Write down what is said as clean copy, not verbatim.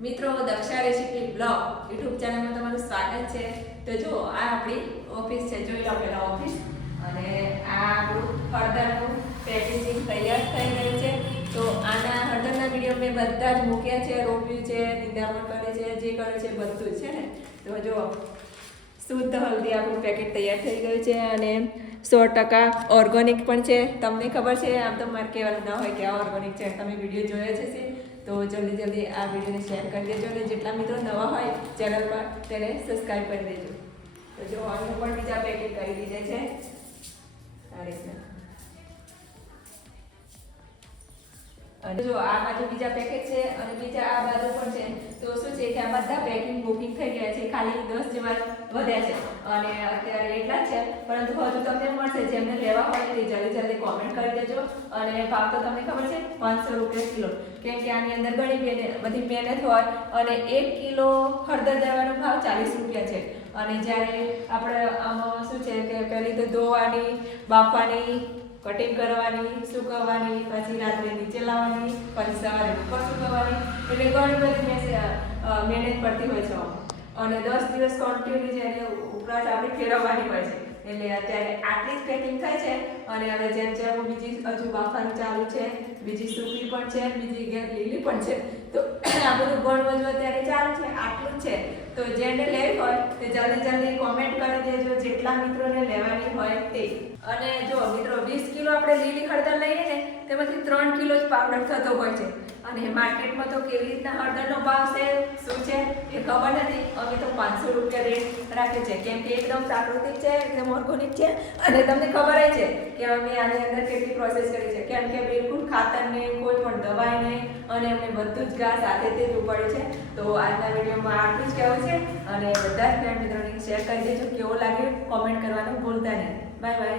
મિત્રો Daksha recipe blog YouTube ચેનલમાં તમારું સ્વાગત છે। તો જો આ આપણી ઓફિસ છે, જોઈ લો પહેલા ઓફિસ, અને આ આપણું હળદરનું પેકેજિંગ તૈયાર થઈ ગયું છે। તો આના હળદરના વિડીયો મેં બધા જ મૂક્યા છે, રોપ્યું છે, નિંદામણ કરે છે, જે કરે છે બધું જ છે ને। તો જો શુદ્ધ હલ્દી આપણું પેકેટ તૈયાર થઈ ગયું છે અને 100% ઓર્ગેનિક પણ છે। તમને ખબર છે, આમ તો મારે કહેવાનું ના હોય કે આ ઓર્ગેનિક છે, તમે વિડીયો જોયા છે તો જલ્દી આ વિડીયોને શેર કરી દેજો અને જેટલા મિત્રો નવા હોય ચેનલ પર તેને સબસ્ક્રાઈબ કરી દેજો। તો જો અહીં પણ બીજા પેકેટ કરી દીધા છે આ રીતના, અને જો આ બાજુ બીજા પેકેટ છે અને બીજા આ બાજુ પણ છે। તો શું છે કે આ બધા પેકિંગ બુકિંગ થઈ ગયા છે, ખાલી 10 જેવા વધ્યા છે અને અત્યારે એટલા જ છે, પરંતુ હજુ તમને મળશે। જેમને લેવા હોય તે જલ્દી કોમેન્ટ કરી દેજો। અને ભાવ તો તમને ખબર છે 500 રૂપિયા કિલો, કેમ કે આની અંદર ઘણી બધી મહેનત હોય અને 1 કિલો હળદર દેવાનો ભાવ 40 રૂપિયા છે। અને જ્યારે આપણે આમાં શું છે કે પહેલી તો ધોવાની, બાફવાની, કટિંગ કરવાની, સુકવવાની, પછી રાત્રે નીચે લાવવાની, પછી સવારે ઉપર સુકવવાની, એટલે ઘણી બધી મહેનત પડતી હોય છે અને 10 દિવસ કન્ટિન્યુ છે એટલે ઉપરાંત આપણે ફેરવવાની હોય છે। એટલે અત્યારે આટલી જ પેકિંગ થાય છે અને હવે જેમ બીજી હજુ બાફવાનું ચાલુ છે, બીજી સૂકી પણ છે, બીજી ગેર લીલી પણ છે। તો આ બધું ગણવું અત્યારે ચાલુ છે, આટલું જ છે। તો જેને લેવી હોય તે જલ્દી કોમેન્ટ કરી દેજો, જેટલા મિત્રોને લેવાની હોય તે। અને જો મિત્રો 20 કિલો આપણે લીલી હળદર લઈએ ને તેમાંથી 3 કિલો જ પાવડર થતો હોય છે। અને માર્કેટમાં તો કેવી રીતના હળદરનો ભાવ છે શું છે એ ખબર નથી, અમે તો 500 રૂપિયા રેટ રાખે છે, કેમ કે એકદમ પ્રાકૃતિક છે, એકદમ ઓર્ગેનિક છે। અને તમને ખબર છે કે અમે આની અંદર કેટલી પ્રોસેસ કરી છે, કેમ કે બિલકુલ ખાતર નહીં, કોઈ પણ દવાઈ નહીં, અને અમે બધું જ ઘાસ સાથે જ ઉપાડ્યું છે। તો આજના વિડીયોમાં આટલું જ કહેવું છે અને બધા જ ફ્રેન્ડ મિત્રોને શેર કરી દેજો, કેવો લાગે કોમેન્ટ કરવાનું ભૂલતા નહીં। Bye bye.